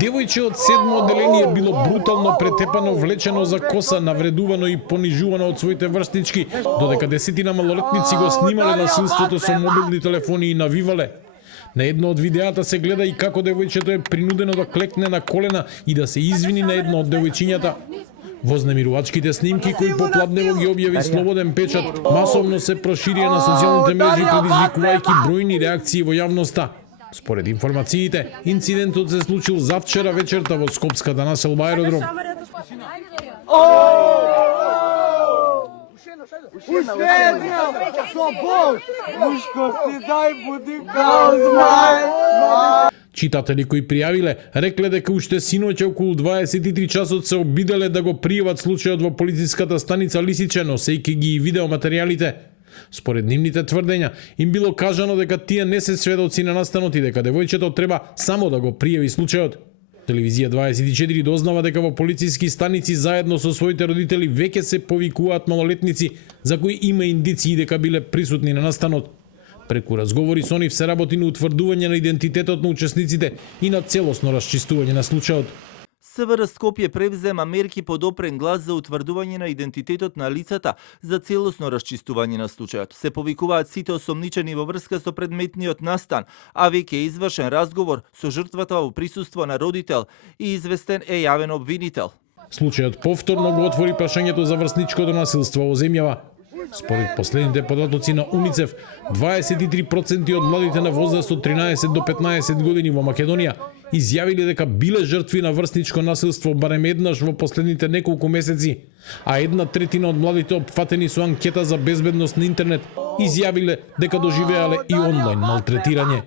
Девојче од 7 одделение било брутално претепано, влечено за коса, навредувано и понижувано од своите врснички, додека десетина малолетници го снимале насилството со мобилни телефони и навивале. На едно од видеата се гледа и како девојчето е принудено да клекне на колена и да се извини на едно од девојчињата. Вознемирувачките снимки кои попладнево ги објави Слободен печат масовно се проширија на социјалните мрежи, предизвикувајќи бројни реакции во јавноста. Според информациите, инцидентот се случил завчера вечерта во скопската населба Аеродром. Читатели кои пријавиле, рекле дека уште синоќа околу 23 часот се обиделе да го пријават случајот во полициската станица Лисиче, носејќи ги и видеоматеријалите. Според нивните тврдења, им било кажано дека тие не се сведоци на настанот и дека девојчето треба само да го пријави случајот. Телевизија 24 дознава дека во полициски станици заедно со своите родители веќе се повикуваат малолетници за кои има индиции дека биле присутни на настанот. Преку разговори со нив се работи на утврдување на идентитетот на учесниците и на целосно расчистување на случајот. СВР Скопје превзема мерки под опрен глас за утврдување на идентитетот на лицата за целосно расчистување на случајот. Се повикуваат сите осомничени во врска со предметниот настан, а веќе е извршен разговор со жртвата во присуство на родител и известен е јавен обвинител. Случајот повторно го отвори прашањето за врсничкото насилство во земјава. Според последните податоци на УНИЦЕФ, 23% од младите на возраст од 13 до 15 години во Македонија изјавиле дека биле жртви на врсничко насилство барем еднаш во последните неколку месеци, а 1/3 од младите опфатени со анкета за безбедност на интернет изјавиле дека доживеале и онлайн малтретирање.